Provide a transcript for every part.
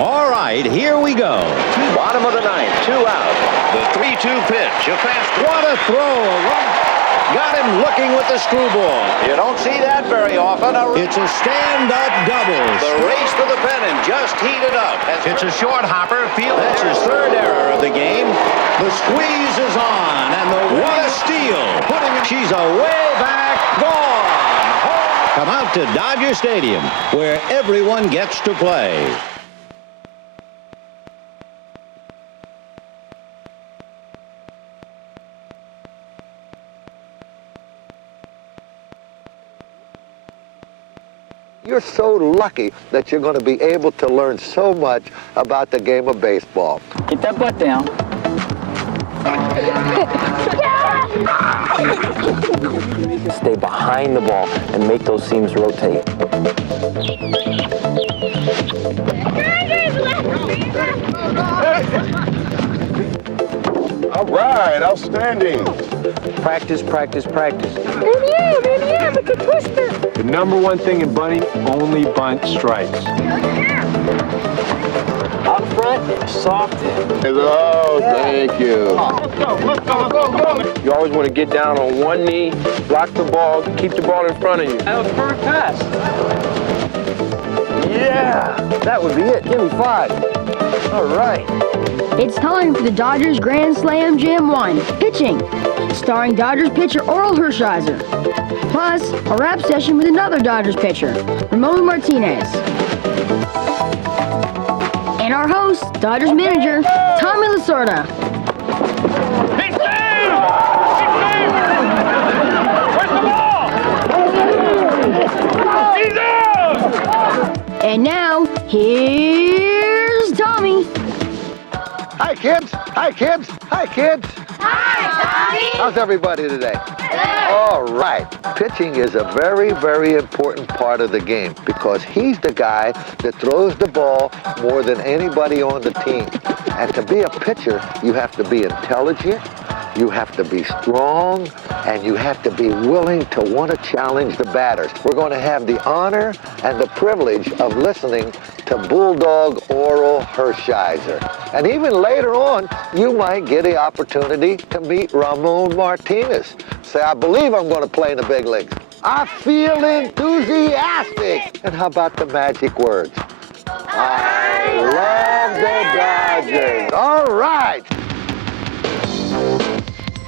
All right, here we go. Bottom of the ninth, 2 out. The 3-2 pitch, a fastball. What a throw. Got him looking with the screwball. You don't see that very often. It's a stand-up double. The race to the pennant just heated up. It's a short hopper. That's his third error of the game. The squeeze is on, and what a steal. She's a way back, gone. Come out to Dodger Stadium, where everyone gets to play. You're so lucky that you're going to be able to learn so much about the game of baseball. Get that butt down. Stay behind the ball and make those seams rotate. All right, outstanding. Practice, practice, practice. The number one thing in bunting, only bunt strikes. Up front, soft. Oh, thank you. You always want to get down on one knee, block the ball, keep the ball in front of you. That was a perfect pass. Yeah, that would be it. Give me 5. All right. It's time for the Dodgers Grand Slam Jam 1, pitching, starring Dodgers pitcher Orel Hershiser, plus a rap session with another Dodgers pitcher, Ramon Martinez. And our host, Dodgers manager, Tommy Lasorda. Big save! Where's the ball? He's out! And now, here's Tommy. Hi, kids. Hi, kids. Hi, kids. Hi, Tommy. How's everybody today? Good. All right. Pitching is a very, very important part of the game because he's the guy that throws the ball more than anybody on the team. And to be a pitcher, you have to be intelligent, you have to be strong, and you have to be willing to want to challenge the batters. We're going to have the honor and the privilege of listening to Bulldog Orel Hershiser. And even later on, you might get the opportunity to meet Ramon Martinez. Say, I believe I'm going to play in the big leagues. I feel enthusiastic. And how about the magic words? I love the Dodgers. All right.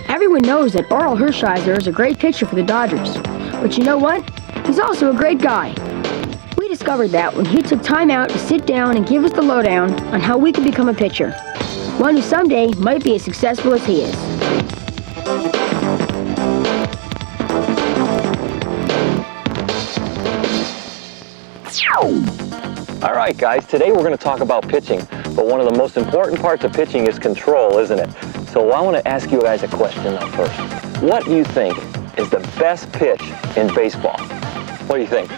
Everyone knows that Orel Hershiser is a great pitcher for the Dodgers. But you know what? He's also a great guy. We discovered that when he took time out to sit down and give us the lowdown on how we could become a pitcher. One who someday might be as successful as he is. All right, guys, today we're going to talk about pitching, but one of the most important parts of pitching is control, isn't it? So I want to ask you guys a question now first. What do you think is the best pitch in baseball? What do you think?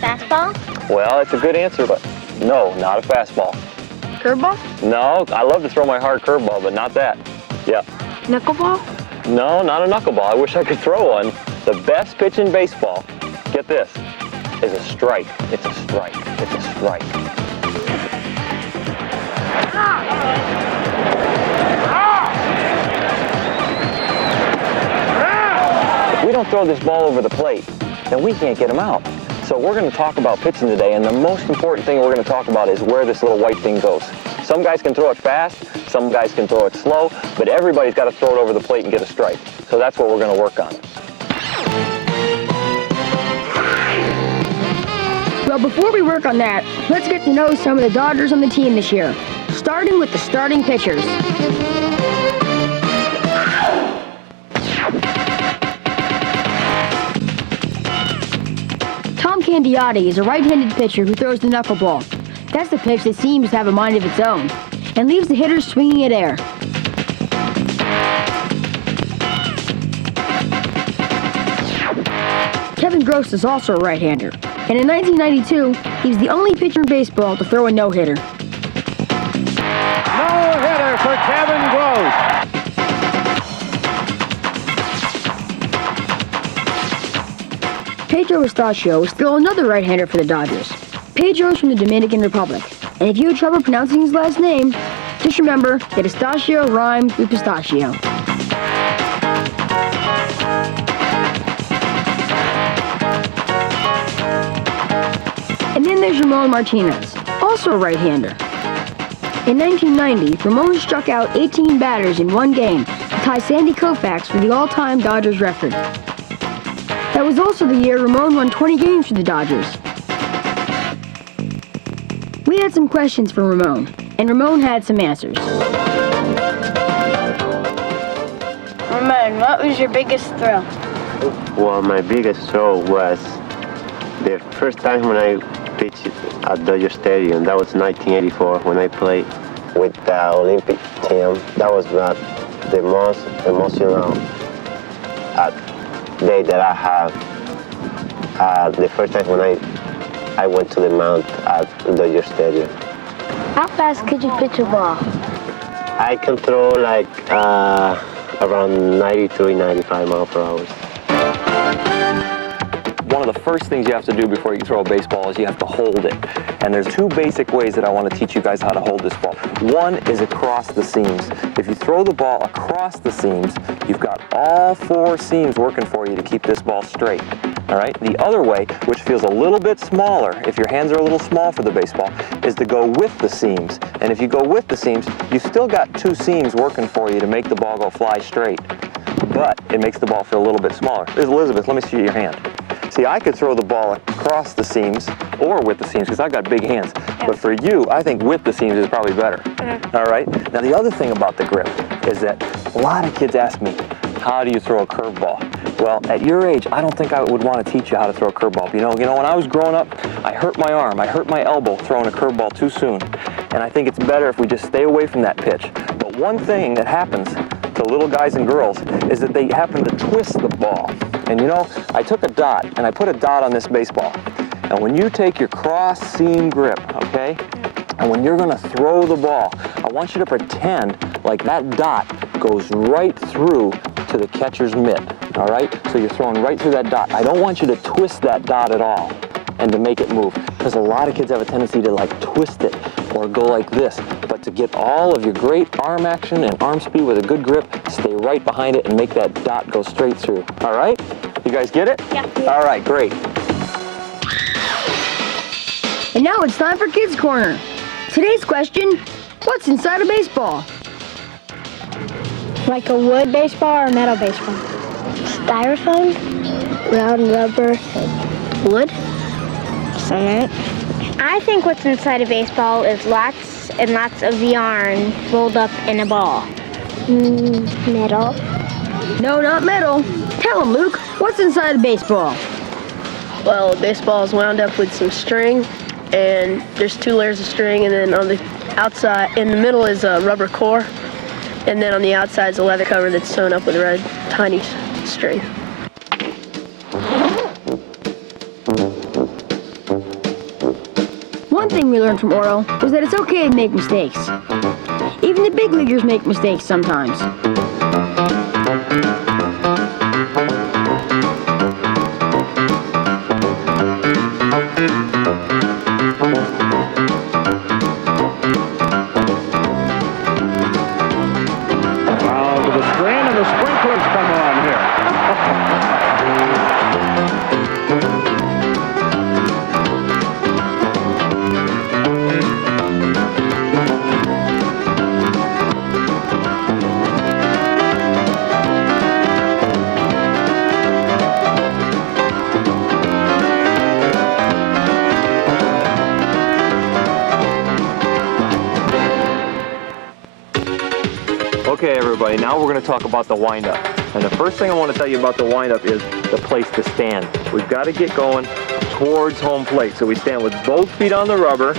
Fastball? Well, it's a good answer, but no, not a fastball. Curveball? No, I love to throw my hard curveball, but not that. Yeah. Knuckleball? No, not a knuckleball. I wish I could throw one. The best pitch in baseball, get this, is a strike. It's a strike. It's a strike. If we don't throw this ball over the plate, then we can't get him out. So we're going to talk about pitching today, and the most important thing we're going to talk about is where this little white thing goes. Some guys can throw it fast, some guys can throw it slow, but everybody's got to throw it over the plate and get a strike. So that's what we're going to work on. Well, before we work on that, let's get to know some of the Dodgers on the team this year, starting with the starting pitchers. Tom Candiotti is a right-handed pitcher who throws the knuckleball. That's the pitch that seems to have a mind of its own and leaves the hitters swinging at air. Kevin Gross is also a right-hander, and in 1992, he was the only pitcher in baseball to throw a no-hitter. No-hitter for Kevin Gross. Pedro Estachio is still another right-hander for the Dodgers. Pedro's from the Dominican Republic. And if you have trouble pronouncing his last name, just remember that pistachio rhymes with pistachio. And then there's Ramon Martinez, also a right-hander. In 1990, Ramon struck out 18 batters in one game to tie Sandy Koufax for the all-time Dodgers record. That was also the year Ramon won 20 games for the Dodgers. We had some questions for Ramon, and Ramon had some answers. Ramon, what was your biggest thrill? Well, my biggest thrill was the first time when I pitched at Dodger Stadium. That was 1984 when I played with the Olympic team. That was not the most emotional day that I have. The first time when I went to the mound at Dodger Stadium. How fast could you pitch a ball? I can throw like around 93, 95 miles per hour. One of the first things you have to do before you throw a baseball is you have to hold it. And there's two basic ways that I want to teach you guys how to hold this ball. One is across the seams. If you throw the ball across the seams, you've got all four seams working for you to keep this ball straight. All right? The other way, which feels a little bit smaller, if your hands are a little small for the baseball, is to go with the seams. And if you go with the seams, you've still got two seams working for you to make the ball go fly straight. But it makes the ball feel a little bit smaller. Elizabeth, let me see your hand. See, I could throw the ball across the seams or with the seams because I've got big hands. Yeah. But for you, I think with the seams is probably better. All right? Now, the other thing about the grip is that a lot of kids ask me, how do you throw a curveball? Well, at your age, I don't think I would want to teach you how to throw a curveball. You know, when I was growing up, I hurt my arm, I hurt my elbow throwing a curveball too soon. And I think it's better if we just stay away from that pitch. But one thing that happens to little guys and girls is that they happen to twist the ball. And you know, I took a dot and I put a dot on this baseball. And when you take your cross seam grip, okay, and when you're gonna throw the ball, I want you to pretend like that dot goes right through to the catcher's mitt, all right? So you're throwing right through that dot. I don't want you to twist that dot at all and to make it move, because a lot of kids have a tendency to like twist it or go like this. But to get all of your great arm action and arm speed with a good grip, stay right behind it and make that dot go straight through. All right? You guys get it? Yeah. All right, great. And now it's time for Kids Corner. Today's question, what's inside a baseball? Like a wood baseball or metal baseball? Styrofoam, round rubber, wood, cement. I think what's inside a baseball is lots and lots of yarn rolled up in a ball. Metal. No, not metal. Tell him, Luke, what's inside a baseball? Well, a baseball is wound up with some string, and there's two layers of string, and then on the outside, in the middle is a rubber core, and then on the outside is a leather cover that's sewn up with red, tiny string. One thing we learned from Orel was that it's okay to make mistakes. Even the big leaguers make mistakes sometimes. Okay, everybody, now we're going to talk about the windup. And the first thing I want to tell you about the windup is the place to stand. We've got to get going towards home plate. So we stand with both feet on the rubber,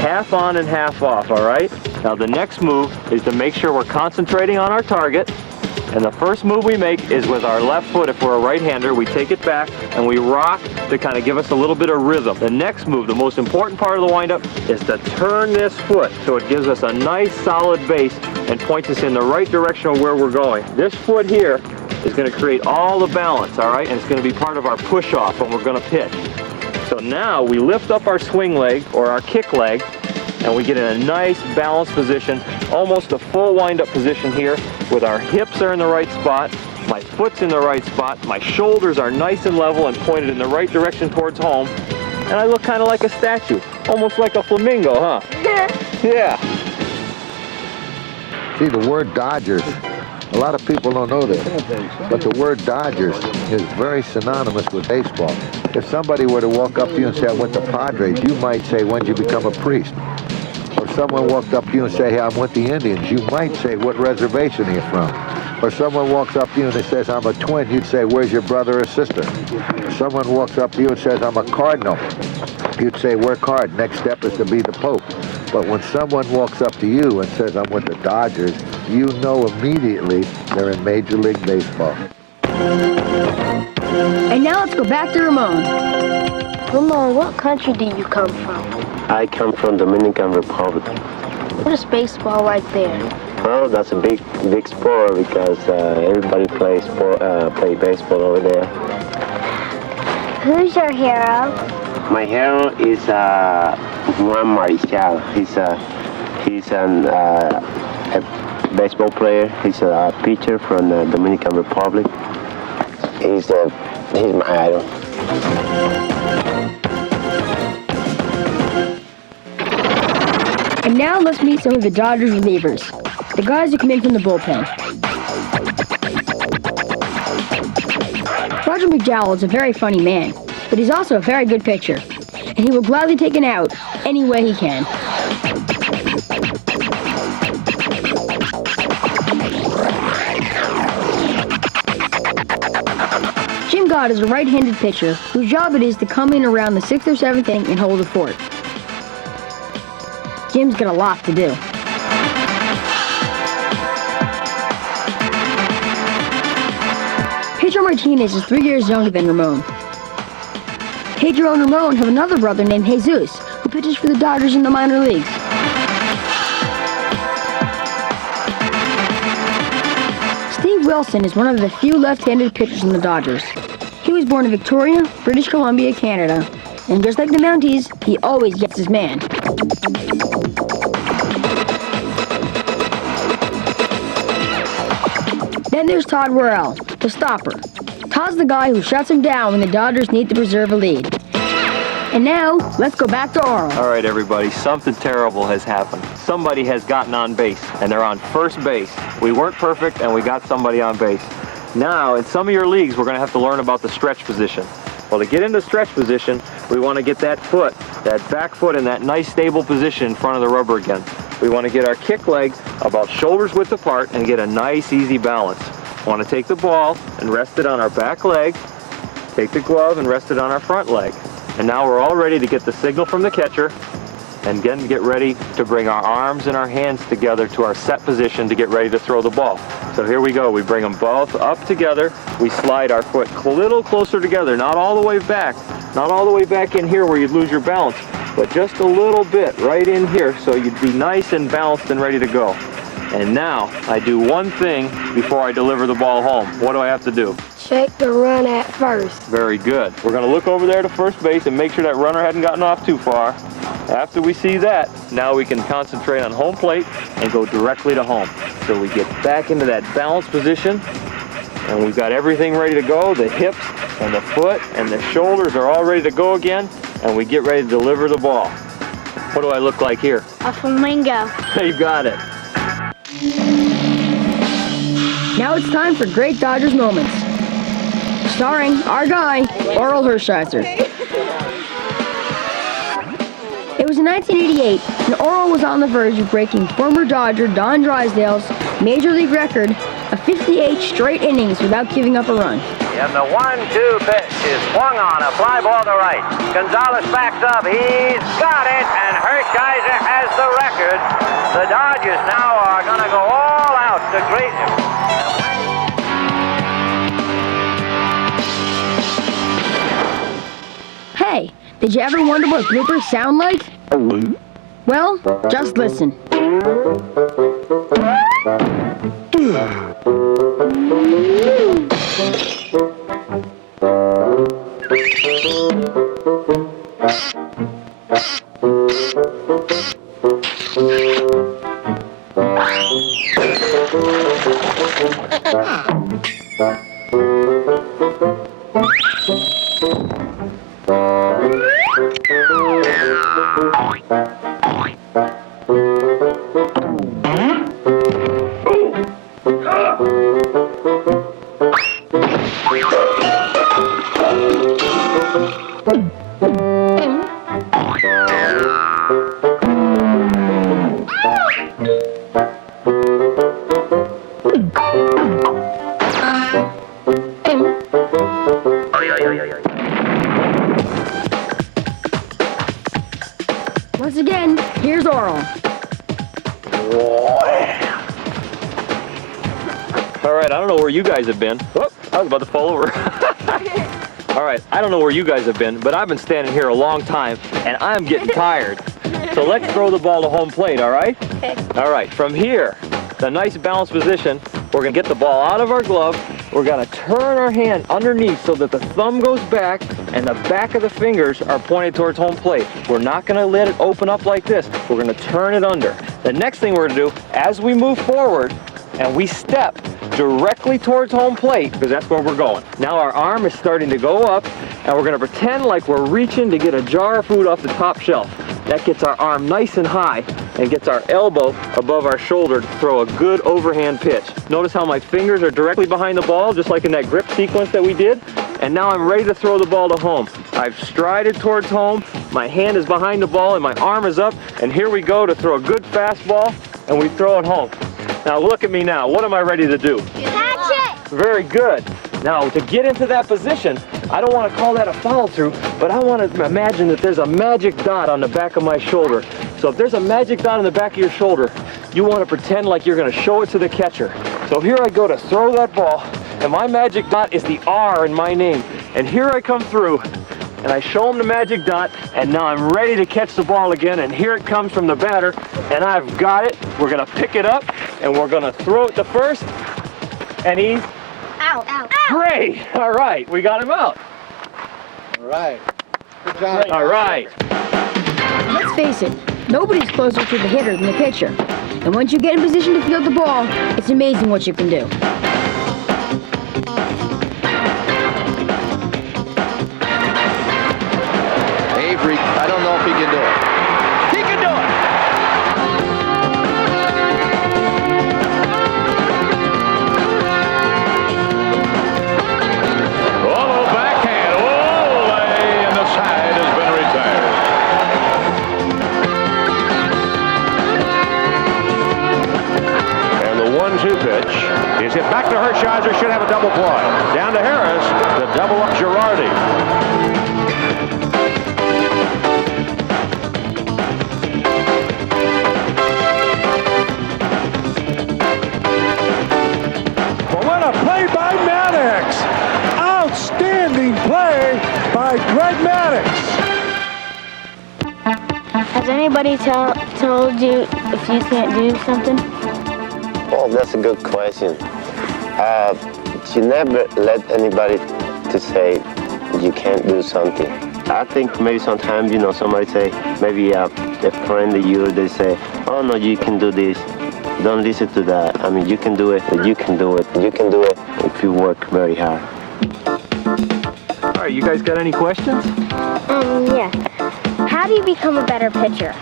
half on and half off, all right? Now the next move is to make sure we're concentrating on our target. And the first move we make is with our left foot. If we're a right-hander, we take it back and we rock to kind of give us a little bit of rhythm. The next move, the most important part of the windup, is to turn this foot so it gives us a nice solid base and points us in the right direction of where we're going. This foot here is going to create all the balance, all right? And it's going to be part of our push-off when we're going to pitch. So now we lift up our swing leg or our kick leg, and we get in a nice balanced position, almost a full wind-up position here, with our hips are in the right spot, my foot's in the right spot, my shoulders are nice and level and pointed in the right direction towards home, and I look kind of like a statue, almost like a flamingo, huh? Yeah. See, the word Dodgers, a lot of people don't know this, but the word Dodgers is very synonymous with baseball. If somebody were to walk up to you and say, I went to Padres, you might say, when did you become a priest? Or if someone walked up to you and say, hey, I'm with the Indians, you might say, what reservation are you from? Or someone walks up to you and it says, I'm a twin, you'd say, where's your brother or sister? If someone walks up to you and says, I'm a cardinal, you'd say, we're card, next step is to be the Pope. But when someone walks up to you and says, I'm with the Dodgers, you know immediately they're in Major League Baseball. And now let's go back to Ramon. Ramon, what country do you come from? I come from Dominican Republic. What is baseball like there? Well, that's a big sport because everybody plays play baseball over there. Who's your hero? My hero is Ramon Martinez. He's a baseball player. He's a pitcher from the Dominican Republic. He's my idol. And now let's meet some of the Dodgers relievers, the guys who come in from the bullpen. Roger McDowell is a very funny man, but he's also a very good pitcher, and he will gladly take an out any way he can. Jim Gott is a right-handed pitcher whose job it is to come in around the 6th or 7th inning and hold the fort. Jim's got a lot to do. Pedro Martinez is 3 years younger than Ramon. Pedro and Ramon have another brother named Jesus, who pitches for the Dodgers in the minor leagues. Steve Wilson is one of the few left-handed pitchers in the Dodgers. He was born in Victoria, British Columbia, Canada, and just like the Mounties, he always gets his man. Then there's Todd Orel, the stopper. Todd's the guy who shuts him down when the Dodgers need to preserve a lead. And now, let's go back to Orel. All right, everybody, something terrible has happened. Somebody has gotten on base, and they're on first base. We weren't perfect, and we got somebody on base. Now, in some of your leagues, we're going to have to learn about the stretch position. Well, to get into stretch position, we want to get that foot, that back foot in that nice stable position in front of the rubber again. We want to get our kick leg about shoulders width apart and get a nice, easy balance. We want to take the ball and rest it on our back leg, take the glove and rest it on our front leg. And now we're all ready to get the signal from the catcher and again get ready to bring our arms and our hands together to our set position to get ready to throw the ball. So here we go. We bring them both up together. We slide our foot a little closer together, not all the way back, not all the way back in here where you'd lose your balance, but just a little bit right in here so you'd be nice and balanced and ready to go. And now I do one thing before I deliver the ball home. What do I have to do? Check the run at first. Very good. We're going to look over there to first base and make sure that runner hadn't gotten off too far. After we see that, now we can concentrate on home plate and go directly to home. So we get back into that balanced position, and we've got everything ready to go. The hips and the foot and the shoulders are all ready to go again, and we get ready to deliver the ball. What do I look like here? A flamingo. You got it. Now it's time for Great Dodgers Moments. Starring our guy, Orel Hershiser. It was in 1988, and Orel was on the verge of breaking former Dodger Don Drysdale's Major League record of 58 straight innings without giving up a run. And the 1-2 pitch is swung on, a fly ball to right. Gonzalez backs up, he's got it, and Hershiser has the record. The Dodgers now are going to go all out to greet him. Hey, did you ever wonder what bloopers sound like? Well, just listen. Once again, here's Orel. All right, I don't know where you guys have been. Oh, I was about to fall over. All right, I don't know where you guys have been, but I've been standing here a long time, and I'm getting tired. So let's throw the ball to home plate, all right? Okay. All right, from here, the nice balanced position, we're gonna get the ball out of our glove. We're gonna turn our hand underneath so that the thumb goes back and the back of the fingers are pointed towards home plate. We're not gonna let it open up like this. We're gonna turn it under. The next thing we're gonna do, as we move forward and we step directly towards home plate, because that's where we're going. Now our arm is starting to go up, and we're gonna pretend like we're reaching to get a jar of food off the top shelf. That gets our arm nice and high and gets our elbow above our shoulder to throw a good overhand pitch. Notice how my fingers are directly behind the ball, just like in that grip sequence that we did. And now I'm ready to throw the ball to home. I've strided towards home, my hand is behind the ball and my arm is up, and here we go to throw a good fastball, and we throw it home. Now look at me now, what am I ready to do? Catch it! Very good. Now to get into that position, I don't want to call that a follow through, but I want to imagine that there's a magic dot on the back of my shoulder. So if there's a magic dot on the back of your shoulder, you want to pretend like you're going to show it to the catcher. So here I go to throw that ball, and my magic dot is the R in my name. And here I come through, and I show him the magic dot, and now I'm ready to catch the ball again, and here it comes from the batter, and I've got it. We're going to pick it up, and we're going to throw it to first, and he's Ow, ow, ow! great. All right, we got him out. All right. Good job. All right. Let's face it, nobody's closer to the hitter than the pitcher. And once you get in position to field the ball, it's amazing what you can do. Avery, I don't know if he can do it. He can do it. Oh, backhand. Oh, and the side has been retired. And the 1-2 pitch is hit back to Hershiser. Should have a double play. Down to Harris. The double up Girardi. Play by Maddox. Outstanding play by Greg Maddox. Has anybody told you if you can't do something? Oh, that's a good question. You never let anybody to say you can't do something. I think maybe sometimes, somebody say, maybe a friend of yours, they say, oh no, you can do this. Don't listen to that. I mean, you can do it, you can do it. You can do it if you work very hard. All right, you guys got any questions? Yeah. How do you become a better pitcher?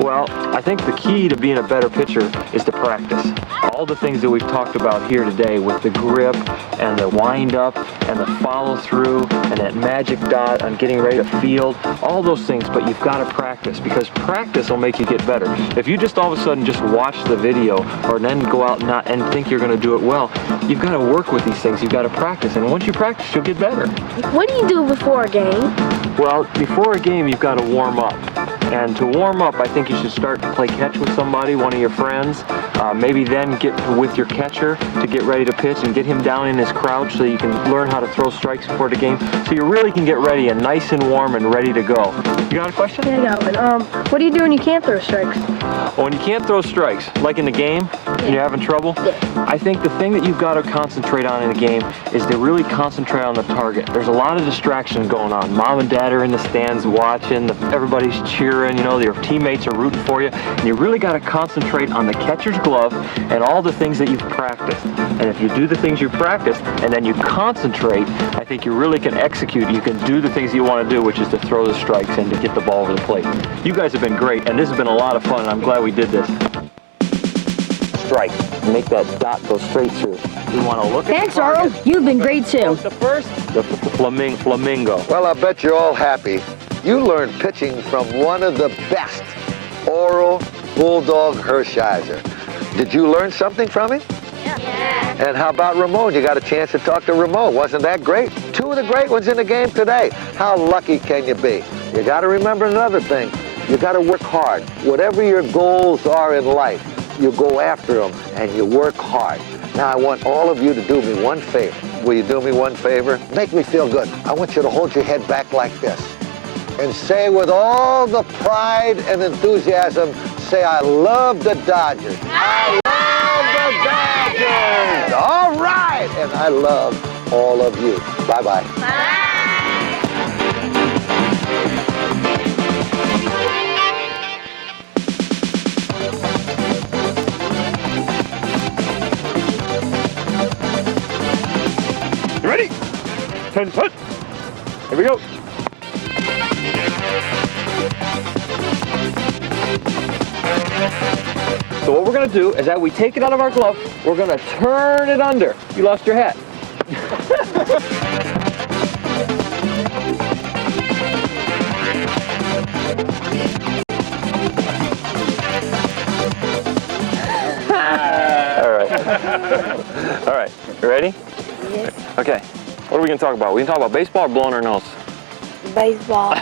Well, I think the key to being a better pitcher is to practice. All the things that we've talked about here today with the grip and the wind-up and the follow-through and that magic dot on getting ready to field, all those things, but you've got to practice because practice will make you get better. If you just all of a sudden just watch the video or then go out and think you're going to do it well, you've got to work with these things. You've got to practice, and once you practice, you'll get better. What do you do before a game? Well, before a game, you've got to warm up. And to warm up, I think you should start to play catch with somebody, one of your friends. Maybe then get with your catcher to get ready to pitch and get him down in his crouch so you can learn how to throw strikes before the game. So you really can get ready and nice and warm and ready to go. You got a question? Yeah, I got one. What do you do when you can't throw strikes? Well, when you can't throw strikes, like in the game, and you're having trouble, I think the thing that you've got to concentrate on in the game is to really concentrate on the target. There's a lot of distraction going on. Mom and Dad are in the stands watching, everybody's cheering cheering, you know, your teammates are rooting for you, and you really got to concentrate on the catcher's glove and all the things that you've practiced. And if you do the things you practiced and then you concentrate, I think you really can execute. You can do the things you want to do, which is to throw the strikes and to get the ball over the plate. You guys have been great, and this has been a lot of fun, and I'm glad we did this. Strike. Make that dot go straight through. We want to look at Thanks, Orel. You've been great, too. The first, the flamingo. Well, I bet you're all happy. You learned pitching from one of the best, Orel Bulldog Hershiser. Did you learn something from him? Yeah. And how about Ramon? You got a chance to talk to Ramon. Wasn't that great? Two of the great ones in the game today. How lucky can you be? You got to remember another thing. You got to work hard. Whatever your goals are in life, you go after them and you work hard. Now, I want all of you to do me one favor. Will you do me one favor? Make me feel good. I want you to hold your head back like this and say with all the pride and enthusiasm, say, I love the Dodgers. I love the Dodgers. All right. And I love all of you. Bye-bye. Bye. Ready? 10 foot. Here we go. So what we're going to do is that we take it out of our glove, we're going to turn it under. You lost your hat. All right. All right. You ready? Yes. Okay, what are we going to talk about? We can talk about baseball or blowing our nose? Baseball.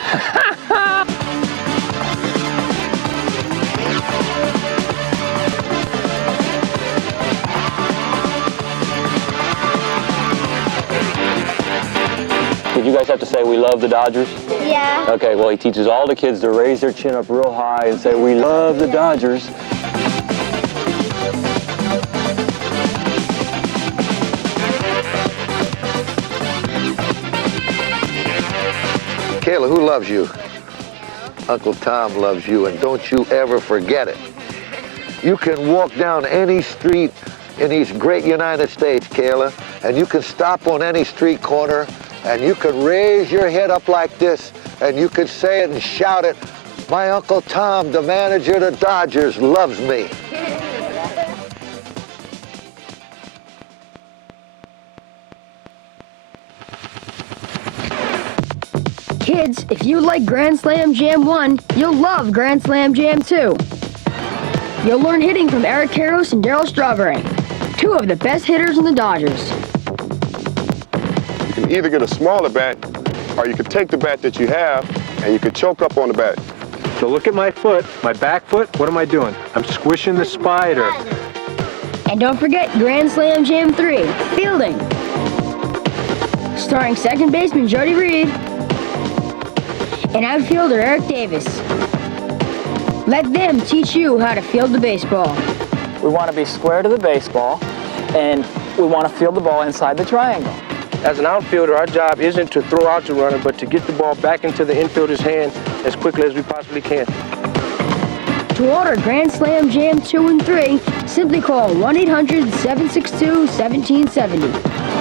Did you guys have to say we love the Dodgers? Yeah. Okay, well, he teaches all the kids to raise their chin up real high and say we love the Dodgers. Kayla, who loves you? Uncle Tom loves you, and don't you ever forget it. You can walk down any street in these great United States, Kayla, and you can stop on any street corner, and you can raise your head up like this, and you can say it and shout it, my Uncle Tom, the manager of the Dodgers, loves me. Kids, if you like Grand Slam Jam 1, you'll love Grand Slam Jam 2. You'll learn hitting from Eric Karros and Darryl Strawberry, two of the best hitters in the Dodgers. You can either get a smaller bat, or you could take the bat that you have, and you could choke up on the bat. So look at my foot, my back foot. What am I doing? I'm squishing the spider. And don't forget Grand Slam Jam 3, fielding. Starring second baseman Jody Reed and outfielder Eric Davis. Let them teach you how to field the baseball. We want to be square to the baseball, and we want to field the ball inside the triangle. As an outfielder, our job isn't to throw out the runner, but to get the ball back into the infielder's hand as quickly as we possibly can. To order Grand Slam Jam 2 and 3, simply call 1-800-762-1770.